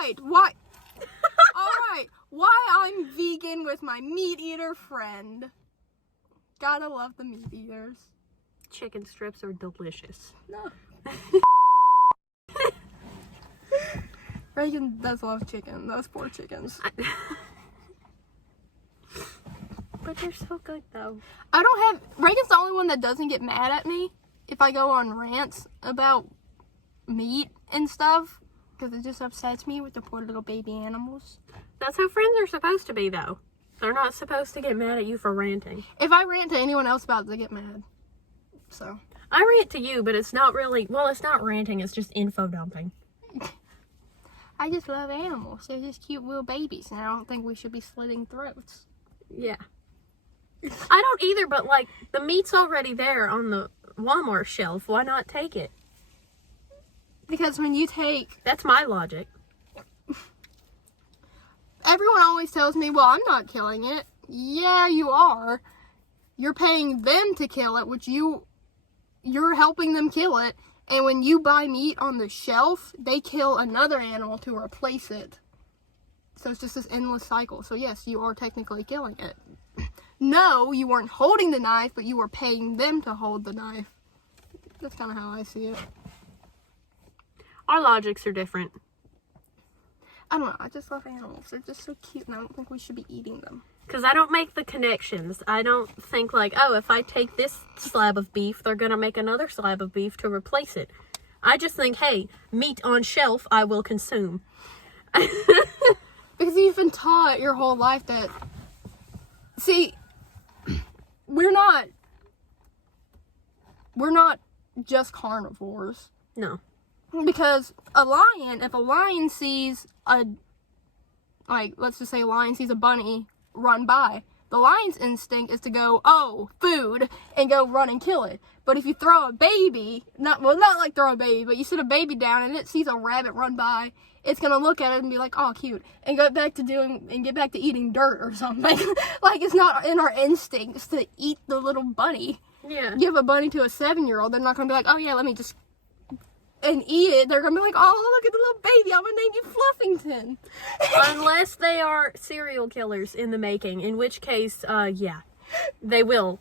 right. Why? Alright. Why I'm vegan with my meat eater friend. Gotta love the meat eaters. Chicken strips are delicious. No. Reagan does love chicken. Those poor chickens. But they're so good, though. I don't have... Reagan's the only one that doesn't get mad at me if I go on rants about meat and stuff. Because it just upsets me with the poor little baby animals. That's how friends are supposed to be, though. They're not supposed to get mad at you for ranting. If I rant to anyone else about it, they get mad. So... I rant to you, but it's not really... Well, it's not ranting. It's just info dumping. I just love animals. They're just cute little babies. And I don't think we should be slitting throats. Yeah. I don't either, but, like, the meat's already there on the Walmart shelf. Why not take it? Because when you take... That's my logic. Everyone always tells me, well, I'm not killing it. Yeah, you are. You're paying them to kill it, which you're helping them kill it. And when you buy meat on the shelf, they kill another animal to replace it. So it's just this endless cycle. So yes, you are technically killing it. No, you weren't holding the knife, but you were paying them to hold the knife. That's kind of how I see it. Our logics are different. I don't know. I just love animals. They're just so cute, and I don't think we should be eating them. Because I don't make the connections. I don't think like, oh, if I take this slab of beef, they're going to make another slab of beef to replace it. I just think, hey, meat on shelf, I will consume. Because you've been taught your whole life that... See, we're not just carnivores. No. Because if a lion sees let's just say a lion sees a bunny run by, the lion's instinct is to go, oh, food, and go run and kill it. But if you throw a baby, not like throw a baby, but you sit a baby down and it sees a rabbit run by, it's gonna look at it and be like, oh, cute, and get back to eating dirt or something. Like, it's not in our instincts to eat the little bunny. Yeah. Give a bunny to a 7-year-old, they're not gonna be like, oh yeah, let me just and eat it. They're gonna be like, oh, look at the little baby, I'm gonna name you Fluffington. Unless they are serial killers in the making, in which case, yeah, they will.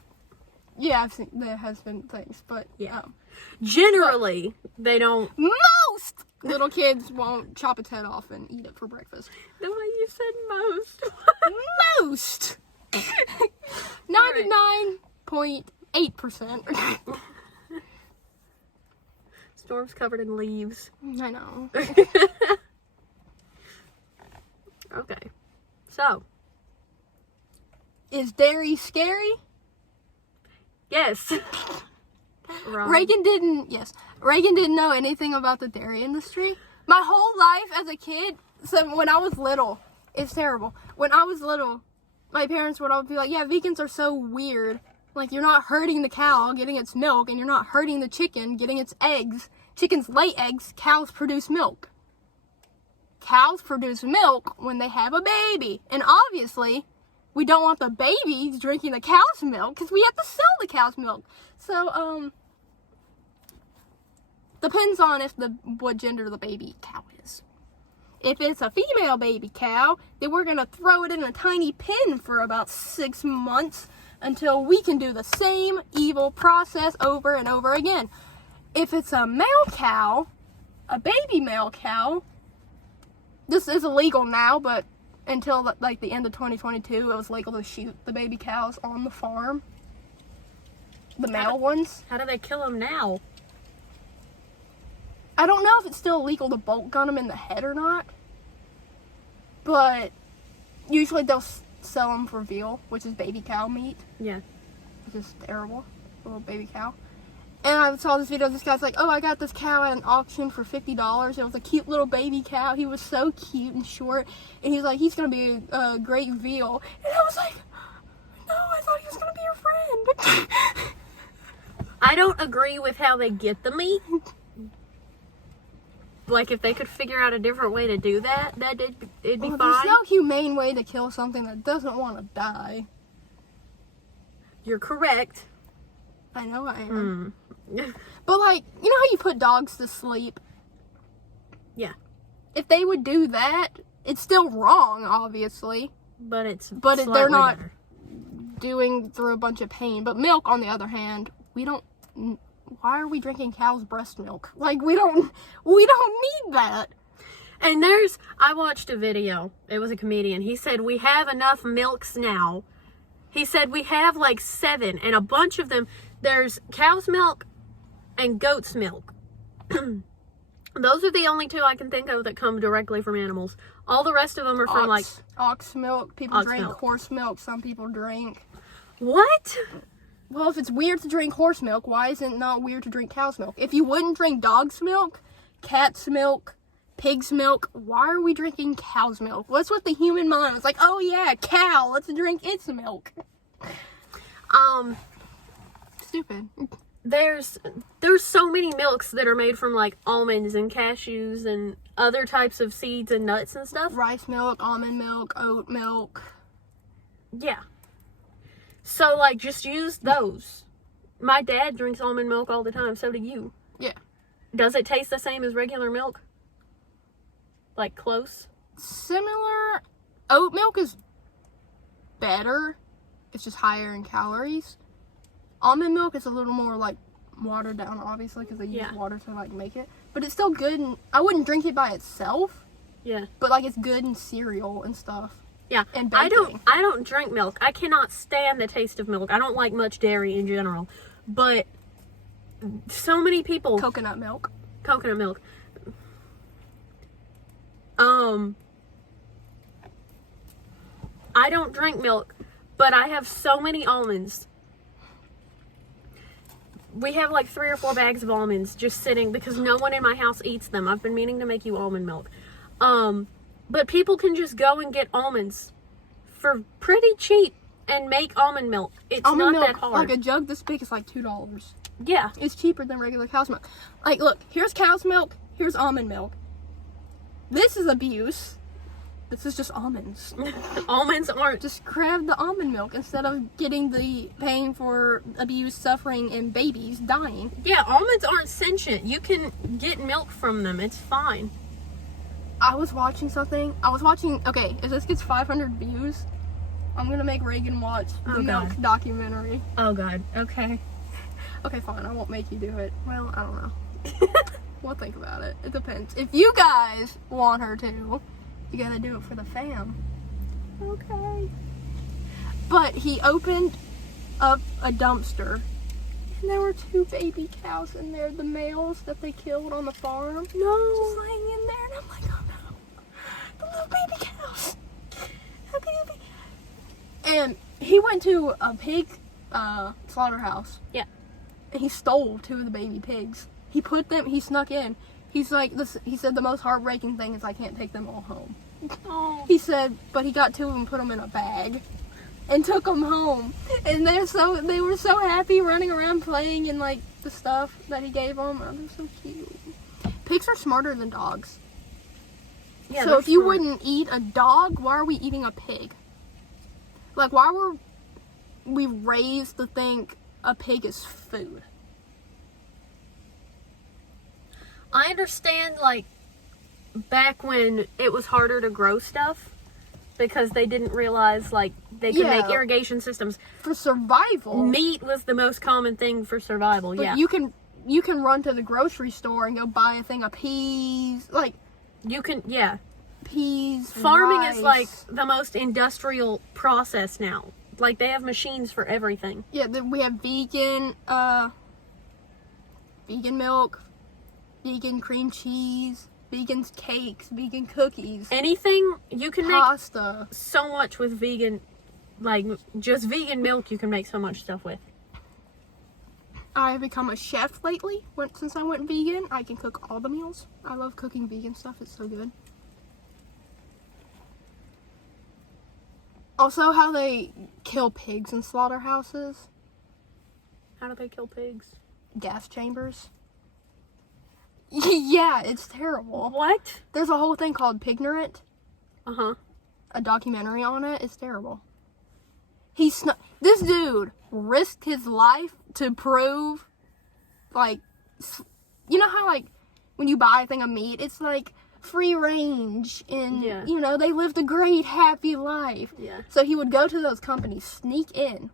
Yeah, I've seen, there has been things, but yeah. Generally, they don't. Most little kids won't chop its head off and eat it for breakfast. The way you said most. Most. 99.8%. Storm's covered in leaves. I know. Okay. So. Is dairy scary? Yes. Wrong. Reagan didn't know anything about the dairy industry. My whole life as a kid, so when I was little, it's terrible. When I was little, my parents would always be like, yeah, vegans are so weird. Like, you're not hurting the cow getting its milk, and you're not hurting the chicken getting its eggs. Chickens lay eggs, cows produce milk. Cows produce milk when they have a baby. And obviously, we don't want the babies drinking the cow's milk because we have to sell the cow's milk. So, depends on what gender the baby cow is. If it's a female baby cow, then we're going to throw it in a tiny pen for about 6 months until we can do the same evil process over and over again. If it's a male cow, a baby male cow, this is illegal now, but until like the end of 2022, it was legal to shoot the baby cows on the farm. The male ones. How do they kill them now? I don't know if it's still illegal to bolt gun them in the head or not, but usually they'll sell them for veal, which is baby cow meat. Yeah. Which is terrible. A little baby cow. And I saw this video, this guy's like, oh, I got this cow at an auction for $50. It was a cute little baby cow. He was so cute and short. And he's like, he's going to be a great veal. And I was like, no, I thought he was going to be your friend. I don't agree with how they get the meat. Like, if they could figure out a different way to do that, it'd be fine. There's no humane way to kill something that doesn't want to die. You're correct. I know I am. But, like, you know how you put dogs to sleep? Yeah. if they would do that, it's still wrong, obviously. But it's But they're slightly not better. doing through a bunch of pain. But milk, on the other hand, we don't. Why are we drinking cow's breast milk? Like, we don't need that. And I watched a video. It was a comedian. He said, we have enough milks now. He said, we have like 7, and a bunch of them, there's cow's milk and goat's milk. Those are the only 2 I can think of that come directly from animals. All the rest of them are from like... Ox milk. People Ox drink milk. horse milk. Some people drink. What? Well, if it's weird to drink horse milk, why is it not weird to drink cow's milk? If you wouldn't drink dog's milk, cat's milk, pig's milk, why are we drinking cow's milk? What's with the human mind? It's like, oh yeah, cow, let's drink its milk. Stupid. There's so many milks that are made from like almonds and cashews and other types of seeds and nuts and stuff. Rice milk, almond milk, oat milk. Yeah. So like just use those. My dad drinks almond milk all the time, so do you. Yeah. Does it taste the same as regular milk? Like close? Similar. Oat milk is better. It's just higher in calories. Almond milk is a little more like watered down, obviously, because they use water to like make it. But it's still good, and I wouldn't drink it by itself. Yeah. But like it's good in cereal and stuff. Yeah. And I baking. don't drink milk. I cannot stand the taste of milk. I don't like much dairy in general. But so many people Coconut milk. coconut milk. I don't drink milk, but I have so many almonds. We have like 3 or 4 bags of almonds just sitting because no one in my house eats them. I've been meaning to make you almond milk. But people can just go and get almonds for pretty cheap and make almond milk. It's Almond not milk, that hard. like a jug this big is like $2. Yeah. It's cheaper than regular cow's milk. Like, look, here's cow's milk, here's almond milk. This is abuse. This is just almonds. Almonds aren't. Just grab the almond milk instead of getting the paying for abuse, suffering, and babies dying. Yeah, almonds aren't sentient. You can get milk from them. It's fine. I was watching something. Okay, if this gets 500 views, I'm gonna make Reagan watch the milk documentary. Oh, God. Okay. Okay, fine. I won't make you do it. Well, I don't know. We'll think about it. It depends. If you guys want her to, you gotta do it for the fam. Okay. But he opened up a dumpster, and there were 2 baby cows in there, the males that they killed on the farm. No. Just laying in there, and I'm like, oh no. The little baby cows. How can you be? And he went to a pig slaughterhouse. Yeah. And he stole 2 of the baby pigs. He snuck in. He's like, he said the most heartbreaking thing is I can't take them all home. Oh. He said, but he got 2 of them, put them in a bag, and took them home. And they were so happy running around playing in like the stuff that he gave them. Oh, they're so cute. Pigs are smarter than dogs. Yeah, So if you wouldn't eat a dog, why are we eating a pig? Like, why were we raised to think a pig is food? I understand, like, back when it was harder to grow stuff because they didn't realize, like, they could make irrigation systems. For survival. Meat was the most common thing for survival, But yeah. you can run to the grocery store and go buy a thing of peas, like You can, yeah. peas. Farming rice. is, like, the most industrial process now. Like, they have machines for everything. Yeah, we have vegan milk, vegan cream cheese, vegan cakes, vegan cookies, Anything, you can make pasta. so much with vegan, like, just vegan milk you can make so much stuff with. I have become a chef lately. Since I went vegan, I can cook all the meals. I love cooking vegan stuff. It's so good. Also, how they kill pigs in slaughterhouses. How do they kill pigs? Gas chambers. Yeah, it's terrible. What? There's a whole thing called Pignorant. Uh-huh. A documentary on it. It's terrible. This dude risked his life to prove, like, you know how, like, when you buy a thing of meat, it's like, free range and, Yeah. you know, they lived a great, happy life. Yeah. So he would go to those companies, sneak in.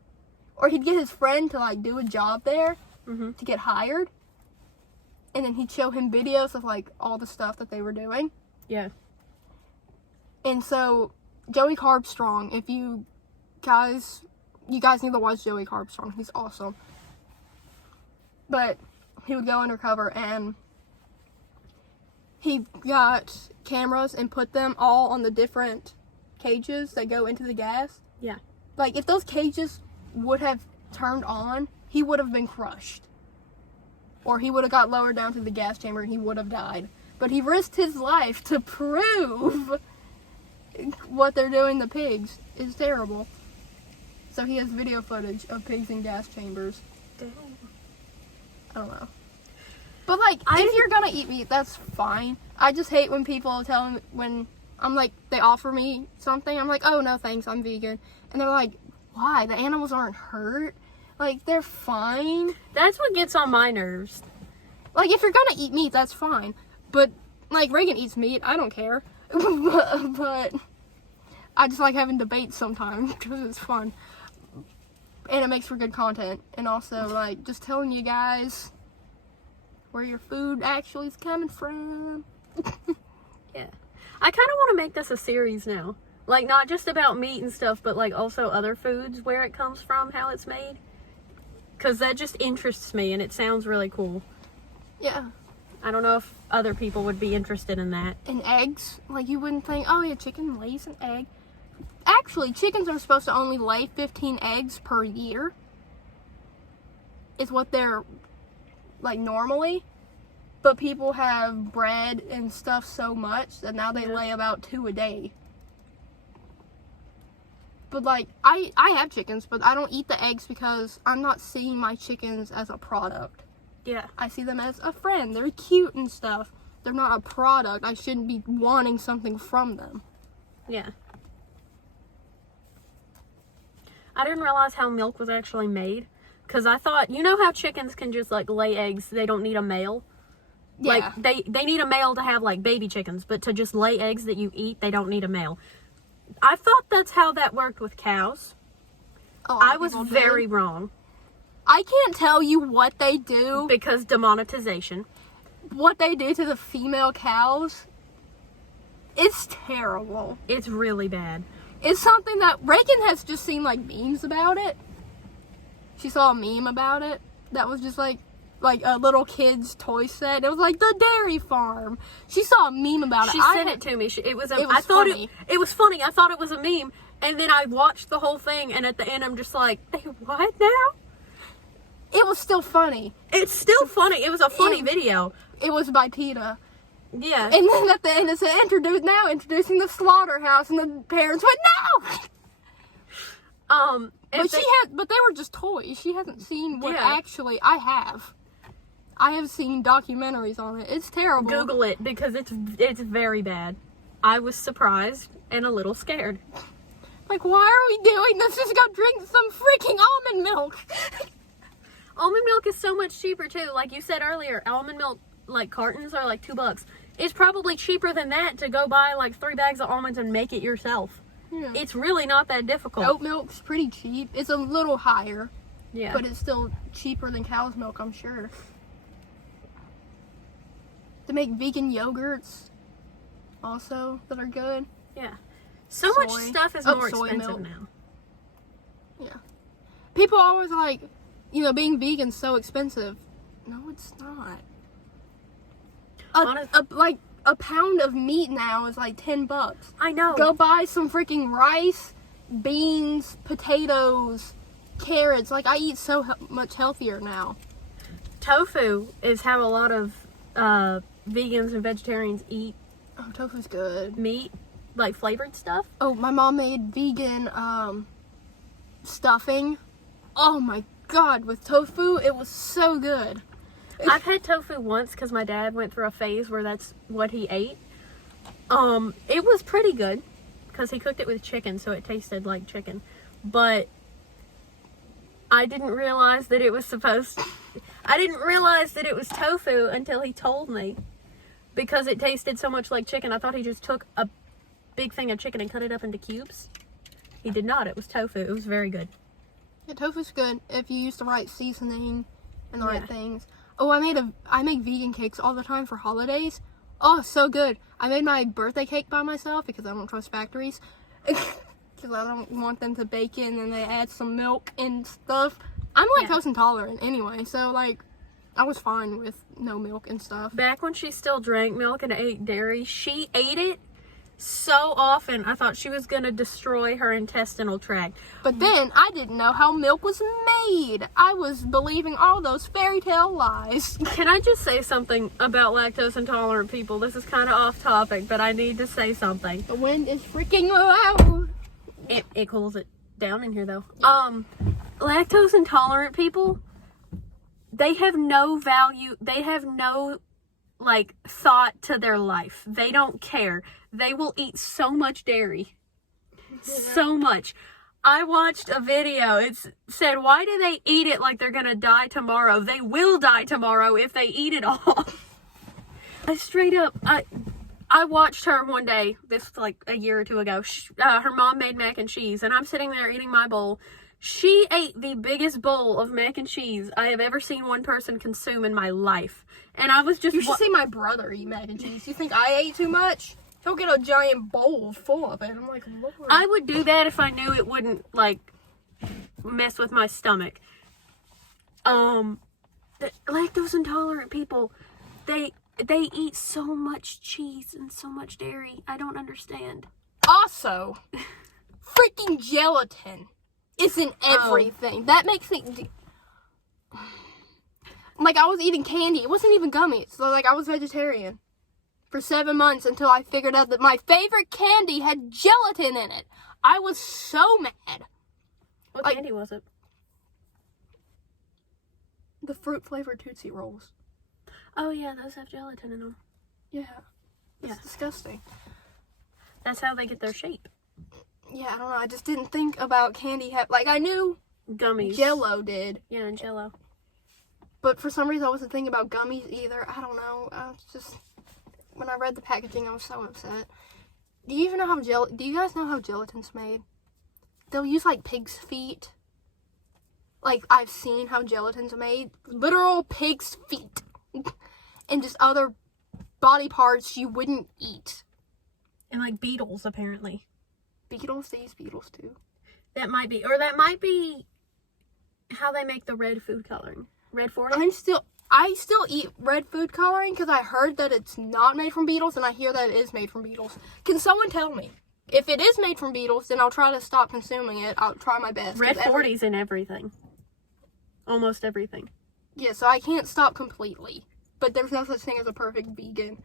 Or he'd get his friend to, like, do a job there Mm-hmm. to get hired. And then he'd show him videos of, like, all the stuff that they were doing. Yeah. And so, Joey Carbstrong, if you guys need to watch Joey Carbstrong. He's awesome. But he would go undercover and he got cameras and put them all on the different cages that go into the gas. Yeah. Like, if those cages would have turned on, he would have been crushed. Or he would have got lowered down to the gas chamber and he would have died. But he risked his life to prove what they're doing to pigs is terrible. So he has video footage of pigs in gas chambers. Damn. I don't know. But, like, if you're gonna eat meat, that's fine. I just hate when people tell me, when I'm like, they offer me something, I'm like, oh, no thanks, I'm vegan. And they're like, why? The animals aren't hurt? Like, they're fine. That's what gets on my nerves. Like, if you're gonna eat meat, that's fine. But, like, Reagan eats meat, I don't care. but I just like having debates sometimes because it's fun. And it makes for good content. And also, like, just telling you guys where your food actually is coming from. Yeah. I kind of want to make this a series now. Like, not just about meat and stuff, but, like, also other foods, where it comes from, how it's made. Because that just interests me, and it sounds really cool. Yeah. I don't know if other people would be interested in that. And eggs. Like, you wouldn't think, oh, yeah, chicken lays an egg. Actually, chickens are supposed to only lay 15 eggs per year. Is what they're, like, normally. But people have bred and stuff so much that now they lay about 2 a day. But, like, I have chickens, but I don't eat the eggs because I'm not seeing my chickens as a product. Yeah. I see them as a friend. They're cute and stuff. They're not a product. I shouldn't be wanting something from them. Yeah. I didn't realize how milk was actually made. Because I thought, you know how chickens can just, like, lay eggs? They don't need a male? Yeah. Like, they need a male to have, like, baby chickens. But to just lay eggs that you eat, they don't need a male. I thought that's how that worked with cows. I was very wrong. I can't tell you what they do. Because demonetization. What they do to the female cows. It's terrible. It's really bad. It's something that Reagan has just seen, like, memes about it. She saw a meme about it that was just like a little kid's toy set. It was like the dairy farm. She saw a meme about it. She sent it to me. It was I thought funny. It was funny. I thought it was a meme, and then I watched the whole thing, and at the end, I'm just like, what now? It was still funny. It's still funny. It was a funny video. It was by PETA. Yeah. And then at the end it said, introducing the slaughterhouse, and the parents went, no! But they were just toys. She hasn't seen what actually I have. I have seen documentaries on it. It's terrible. Google it because it's very bad. I was surprised and a little scared. Like, why are we doing this? Just go drink some freaking almond milk. Almond milk is so much cheaper too. Like you said earlier, almond milk, like, cartons are like $2. It's probably cheaper than that to go buy like 3 bags of almonds and make it yourself. Yeah. It's really not that difficult. Oat milk's pretty cheap. It's a little higher. Yeah. But it's still cheaper than cow's milk, I'm sure. They make vegan yogurts also that are good. Yeah. So much stuff is more expensive now. Yeah. People always like, being vegan's so expensive. No, it's not. A pound of meat now is like $10. I know. Go buy some freaking rice, beans, potatoes, carrots. Like, I eat so much healthier now. Tofu is how a lot of vegans and vegetarians eat. Oh, tofu's good. Meat, like flavored stuff. Oh, my mom made vegan stuffing. Oh my god, with tofu, it was so good. I've had tofu once because my dad went through a phase where that's what he ate. It was pretty good because he cooked it with chicken, so it tasted like chicken. But I didn't realize that it was tofu until he told me. because it tasted so much like chicken. I thought he just took a big thing of chicken and cut it up into cubes. He did not. It was tofu. It was very good. Yeah, tofu's good if you use the right seasoning and the Yeah. right things. Oh, I make vegan cakes all the time for holidays. Oh, so good. I made my birthday cake by myself because I don't trust factories. Because I don't want them to bake in and they add some milk and stuff. I'm lactose intolerant anyway, so like I was fine with no milk and stuff. Back when she still drank milk and ate dairy, she ate it so often I thought she was going to destroy her intestinal tract. But then I didn't know how milk was made. I was believing all those fairy tale lies. Can I just say something about lactose intolerant people? This is kind of off topic, but I need to say something. The wind is freaking loud. It cools it down in here though. Lactose intolerant people, they have no value. They have no like thought to their life. They don't care. They will eat so much dairy. So much. I watched a video. It said, why do they eat it like they're going to die tomorrow? They will die tomorrow if they eat it all. I watched her one day, this was like a year or two ago. Her mom made mac and cheese, and I'm sitting there eating my bowl. She ate the biggest bowl of mac and cheese I have ever seen one person consume in my life. And I was just... You should see my brother eat mac and cheese. You think I ate too much? He'll get a giant bowl full of it. I'm like, Lord. I would do that if I knew it wouldn't, like, mess with my stomach. The lactose intolerant people, they eat so much cheese and so much dairy. I don't understand. Also, freaking gelatin isn't everything. That makes me... Like, I was eating candy. It wasn't even gummies. So, like, I was vegetarian for 7 months until I figured out that my favorite candy had gelatin in it. I was so mad. What candy was it? The fruit-flavored Tootsie Rolls. Oh, yeah, those have gelatin in them. Yeah. It's disgusting. That's how they get their shape. Yeah, I don't know. I just didn't think about candy. Like, I knew Gummies. Jell-O did. Yeah, and Jell-O. But for some reason, I wasn't thinking about gummies either. I don't know. I was just... When I read the packaging, I was so upset. Do you even know how do you guys know how gelatin's made? They'll use, like, pig's feet. Like, I've seen how gelatin's made. Literal pig's feet. And just other body parts you wouldn't eat. And, like, beetles, apparently. Beetles? They use beetles, too. That might be how they make the red food coloring. Red 40? I still eat red food coloring because I heard that it's not made from beetles, and I hear that it is made from beetles. Can someone tell me? If it is made from beetles, then I'll try to stop consuming it. I'll try my best. Red 40's in everything. Almost everything. Yeah, so I can't stop completely. But there's no such thing as a perfect vegan.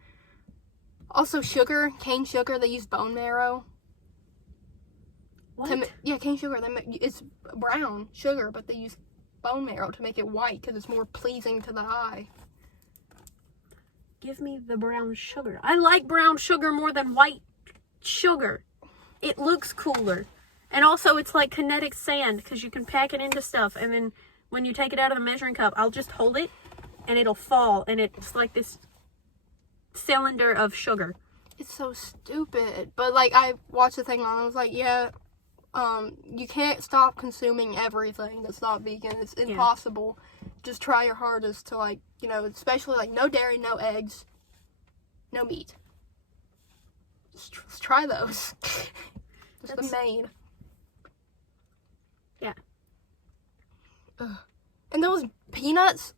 Also, sugar, cane sugar, they use bone marrow. What? Cane sugar. It's brown sugar, but they use bone marrow to make it white because it's more pleasing to the eye. Give me the brown sugar. I like brown sugar more than white sugar. It looks cooler. And also, it's like kinetic sand because you can pack it into stuff, and then when you take it out of the measuring cup, I'll just hold it and it'll fall, and it's like this cylinder of sugar. It's so stupid. But like, I watched the thing and I was like, yeah, you can't stop consuming everything that's not vegan. It's impossible. Just try your hardest to, like, you know, especially like no dairy, no eggs, no meat. Just try those. Just the main. Yeah. Ugh. And those peanuts,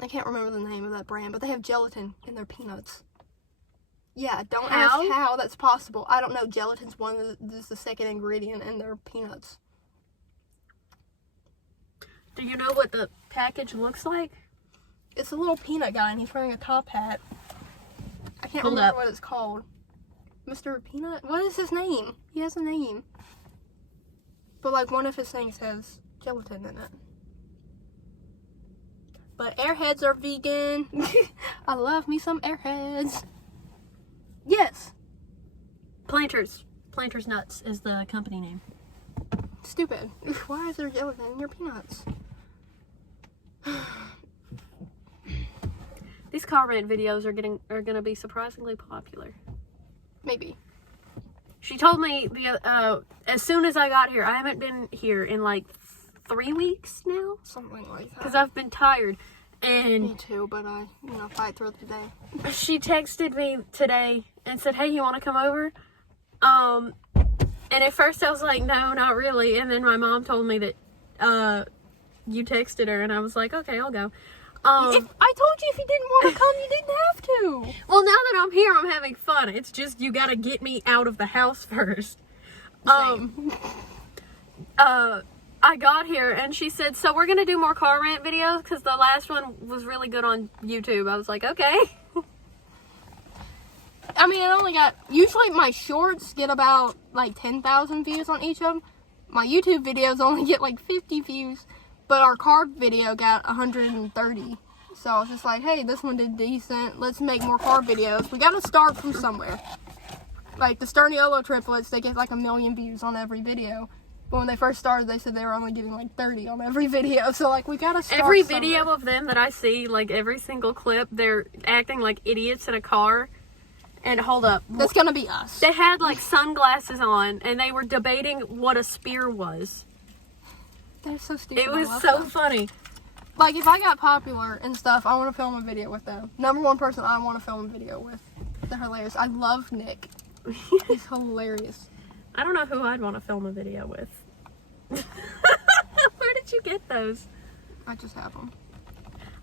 I can't remember the name of that brand, but they have gelatin in their peanuts. Yeah, don't ask how that's possible. I don't know. Gelatin's the second ingredient in their peanuts. Do you know what the package looks like? It's a little peanut guy, and he's wearing a top hat. I can't remember what it's called. Mr. Peanut? What is his name? He has a name. But, like, one of his things has gelatin in it. But Airheads are vegan. I love me some Airheads. Yes. Planters Nuts is the company name. Stupid. Why is there gelatin in your peanuts? These car rant videos are gonna be surprisingly popular. Maybe. She told me as soon as I got here. I haven't been here in like 3 weeks now. Something like that. Because I've been tired. And me too, but I, fight through the day. She texted me today and said, "Hey, you want to come over?" And at first I was like, "No, not really." And then my mom told me that you texted her, and I was like, "Okay, I'll go." If I told you if you didn't want to come, you didn't have to. Well, now that I'm here, I'm having fun. It's just you gotta get me out of the house first. I got here and she said, "So we're gonna do more car rant videos because the last one was really good on YouTube." I was like, "Okay." I mean, I only got, usually my shorts get about like 10,000 views on each of them. My YouTube videos only get like 50 views, but our car video got 130. So I was just like, hey, this one did decent. Let's make more car videos. We gotta start from somewhere. Like the Sterniolo triplets, they get like 1 million views on every video. But when they first started, they said they were only getting like 30 on every video. So like, we gotta start Every somewhere. video of them that I see, like every single clip, they're acting like idiots in a car. And hold up. That's gonna be us. They had like sunglasses on and they were debating what a spear was. They're so stupid. It I was love so them. funny. Like, if I got popular and stuff, I want to film a video with them. Number one person I want to film a video with. They're hilarious. I love Nick. He's hilarious. I don't know who I'd want to film a video with. Where did you get those? I just have them.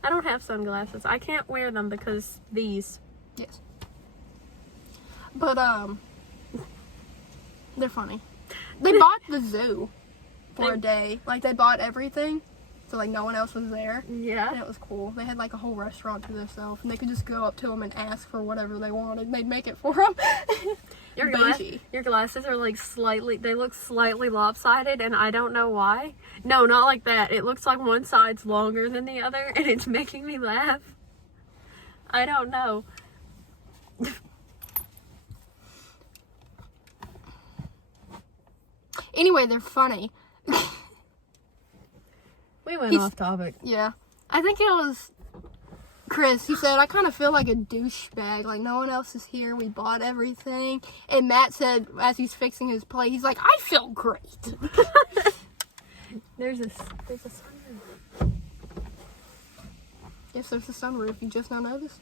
I don't have sunglasses. I can't wear them because these. Yes. But, they're funny. They bought the zoo for a day. Like, they bought everything. So, like, no one else was there. Yeah. And it was cool. They had, like, a whole restaurant to themselves. And they could just go up to them and ask for whatever they wanted. They'd make it for them. Your glasses are like they look slightly lopsided and I don't know why. No, not like that. It looks like one side's longer than the other and it's making me laugh. I don't know. Anyway, they're funny. We went off topic. Yeah. I think it was Chris. He said, I kind of feel like a douchebag. Like, no one else is here. We bought everything. And Matt said, as he's fixing his plate, he's like, I feel great. There's a sunroof. Yes, there's a sunroof. You just now noticed?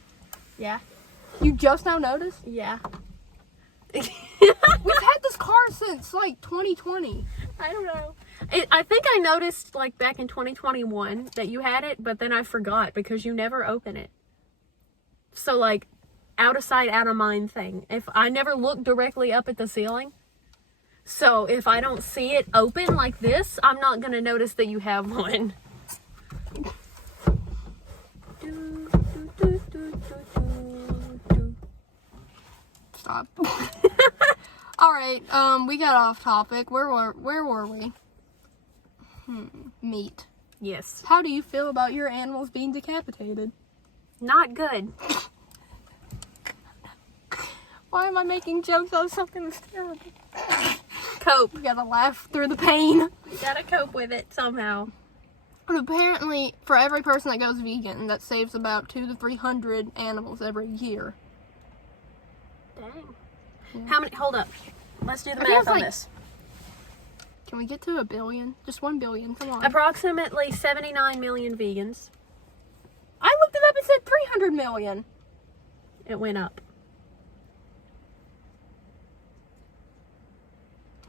Yeah. You just now noticed? Yeah. We've had this car since, like, 2020. I don't know. I think I noticed, like, back in 2021 that you had it, but then I forgot because you never open it. So, like, out of sight, out of mind thing. If I never look directly up at the ceiling, so if I don't see it open like this, I'm not going to notice that you have one. Stop. All right, we got off topic. Where were we? Meat. Yes. How do you feel about your animals being decapitated? Not good. Why am I making jokes on something that's terrible? Cope. You gotta laugh through the pain. You gotta cope with it somehow. And apparently, for every person that goes vegan, that saves about 200 to 300 animals every year. Dang. Yeah. How many? Hold up. Let's do the I think math it's on like- this. Can we get to 1 billion? Just 1 billion, come on. Approximately 79 million vegans. I looked it up, it said 300 million. It went up.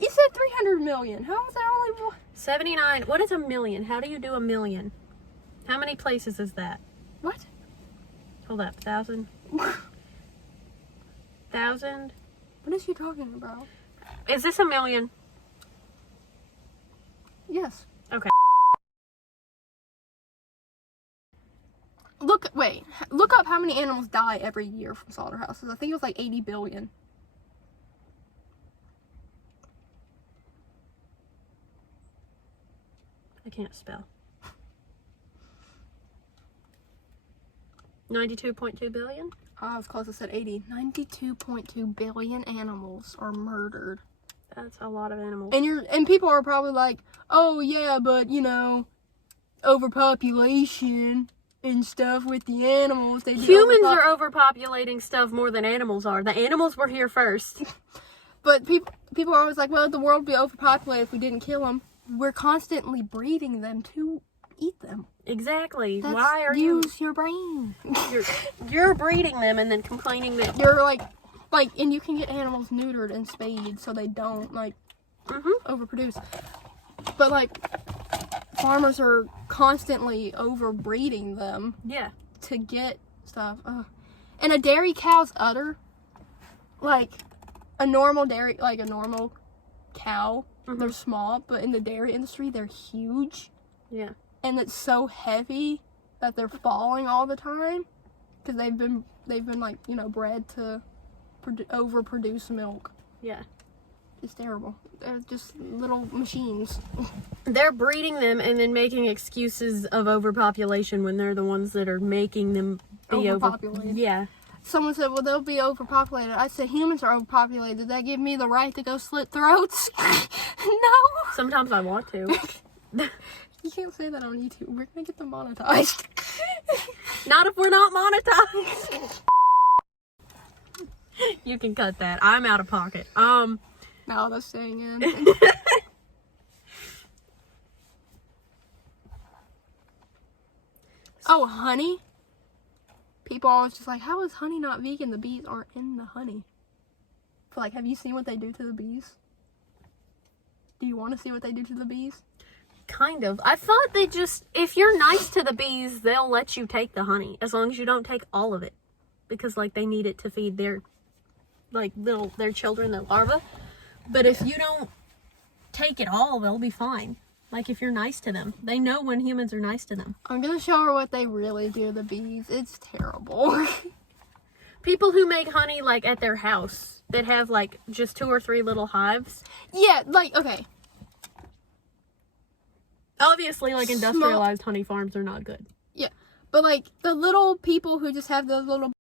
It said 300 million. How is that only one? 79. What is a million? How do you do a million? How many places is that? What? Hold up. 1,000. 1,000. What is she talking about? Is this a million? Yes. Okay. Look up how many animals die every year from slaughterhouses. I think it was like 80 billion. I can't spell. 92.2 billion? I was close, I said 80. 92.2 billion animals are murdered. That's a lot of animals. And people are probably like, oh yeah, but overpopulation. and stuff with the animals. They do Humans are overpopulating stuff more than animals are. The animals were here first. But people are always like, well, the world would be overpopulated if we didn't kill them. We're constantly breeding them to eat them. Exactly. That's, Why are you... use your brain. You're breeding them and then complaining that... You're like, and you can get animals neutered and spayed so they don't, overproduce. But, farmers are constantly overbreeding them. Yeah. To get stuff. And a dairy cow's udder, a normal dairy, a normal cow, they're small, but in the dairy industry, they're huge. Yeah. And it's so heavy that they're falling all the time because they've been bred to overproduce milk. Yeah. It's terrible. They're just little machines. They're breeding them and then making excuses of overpopulation when they're the ones that are making them be Overpopulated. Yeah. Someone said, well, they'll be overpopulated. I said, humans are overpopulated. Did that give me the right to go slit throats? No. Sometimes I want to. You can't say that on YouTube. We're going to get them monetized. Not if we're not monetized. You can cut that. I'm out of pocket. No, that's staying in. Oh, honey. People are always just like, how is honey not vegan? The bees aren't in the honey. But, have you seen what they do to the bees? Do you want to see what they do to the bees? Kind of. I thought they just, if you're nice to the bees, they'll let you take the honey. As long as you don't take all of it. Because, they need it to feed their, their children, their larvae. But if you don't take it all, they'll be fine. If you're nice to them. They know when humans are nice to them. I'm going to show her what they really do to the bees. It's terrible. People who make honey, at their house, that have, just 2 or 3 little hives. Yeah, okay. Obviously, industrialized honey farms are not good. Yeah, but, the little people who just have those little